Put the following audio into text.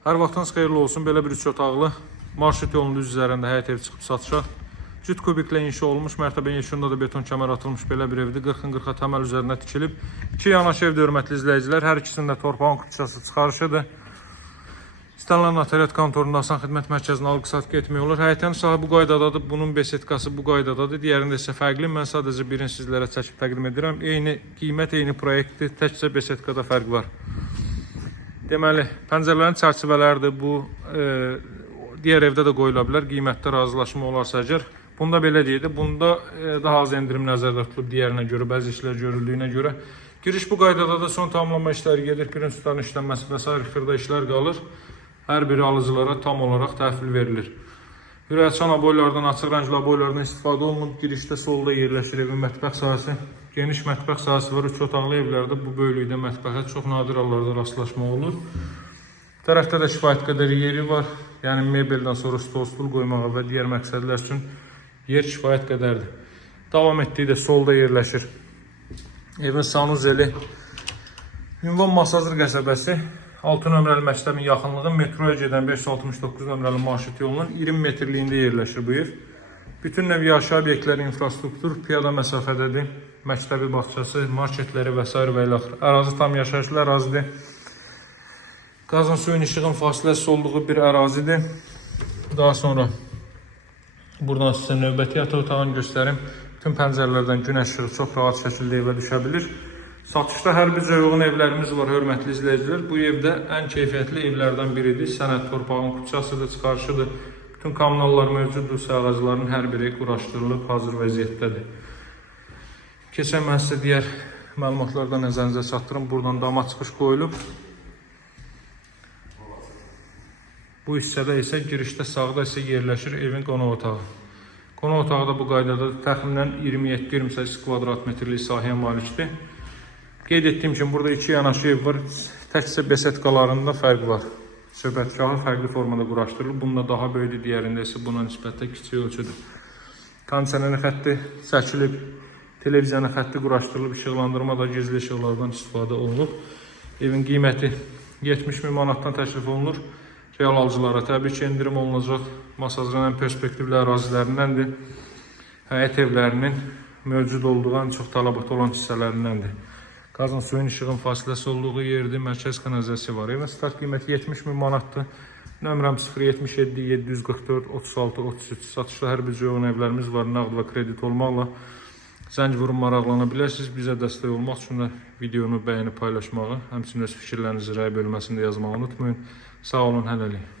Hər vaxtınız xeyirli olsun. Belə bir 3 otaqlı marşrut yolunun düz üzərində həyət ev çıxıb satışa. Cüt kubiklə inşa olmuş, mərtəbə yeşiyində də beton kəmər atılmış belə bir evdir. 40-ın 40-a təməl üzərində tikilib. 2 yanaşı evdə hörmətli izləyicilər. Hər ikisində torpağın kupçası çıxarışıdır. İstənilən notariat kontorunda Asan Xidmət Mərkəzinə alqı-satqı etmək olur. Həyətin sahəsi bu qaydadadır. Bunun besetkası bu qaydadadır. Digərində isə fərqli. Mən sadəcə birini sizlərə çəkib təqdim edirəm. Eyni qiymət, eyni proyektdir. Təkcə besetkada fərq var. Deməli, pəncərələrin çərçivələridir. Bu digər evdə də qoyula bilər. Qiymətdə razılaşma olarsa əgər. Bunda belə deyildi. Bunda daha az endirim nəzərdə tutulub digərinə görə, bəzi işlər görüldüyünə görə. Giriş bu qaydadadır. Son tamamlanma işləri gedir. Prinsiplərin işlənməsi və s. xırda işlər qalır. Hər biri alıcılara tam olaraq təhvil verilir. Ürəçan aboylardan, açıq rəngli aboylardan istifadə olunub. Girişdə solda yerləşir evin mətbəx sahəsi. Geniş mətbəx sahəsi var. 3 otaqlı evlərdə bu böyüklükdə mətbəxə çox nadir hallarda rastlaşma olur. Bu tərəfdə də kifayət qədər yeri var. Yəni mebeldən sonra stol, stul qoymağa və digər məqsədlər üçün yer kifayət qədərdir. Davam etdiyi də solda yerləşir. Evin sanuzeli Ünvan Masazır qəsəbəsi 6 nömrəli məktəbin yaxınlığı metroya gedən 569 nömrəli marşrut yolunun 20 metrliyində yerləşir bu ev. Bütün növ yaşayış obyektləri, infrastruktur piyada məsafədədir. Məktəbi, bağçası, marketləri və s. və ilə axır. Ərazi tam yaşayışlı ərazidir. Qazın, suyun, işığın fasiləsiz olduğu bir ərazidir. Daha sonra buradan sizə növbəti yataq otağını göstərim. Bütün pəncərələrdən günəş işığı çox rahat şəkildə evə düşə bilir. Satışda hər bir uyğun evlərimiz var, hörmətli izləyicilər. Bu evdə ən keyfiyyətli evlərdən biridir. Sənəd torpağın kupçasıdır, çıxarışıdır. Bütün kommunallar mövcuddur, ağacların hər biri quraşdırılıb, hazır vəziyyətdədir. Keçən mən sizə digər məlumatlardan nəzərinizə çatdırım. Buradan dama çıxış qoyulub. Bu hissədə isə girişdə sağda isə yerləşir evin qonaq otağı. Qonaq otağı da bu qaydada təxminən 27-28 kvadrat metrlik sahəyə malikdir. Qeyd etdiyim kimi burada 2 yanaşı ev var. Təkcə besetkalarında fərq var. Söhbətgahı fərqli formada quraşdırılıb. Bunda daha böyükdür, digərində isə buna nisbətdə kiçik ölçüdür. Kondisioner xətti çəkilib, televiziyanın xətti quraşdırılıb, işıqlandırma da gizli işıqlardan istifadə olunub. Evin qiyməti 70 min manatdan təklif olunur. Real alıcılara təbii ki, endirim olunacaq. Masazların ən perspektivli ərazilərindəndir. Həyət evlərinin mövcud olduğu ən çox tələbat olan hissələrindəndir. Qazın, suyun, işığın fasiləsi olduğu yerdir. Mərkəz kanalizasiya var. Evin start qiyməti 70 min manatdır. Nömrəm 077 744 36 33. Satışda hər bir uyğun evlərimiz var. Nağd və kredit olmaqla zəng vurun, maraqlana bilərsiniz. Bizə dəstək olmaq üçün də videonu bəyənib paylaşmağı, həmçinin öz fikirlərinizi rəy bölməsində yazmağı unutmayın. Sağ olun, hələlik.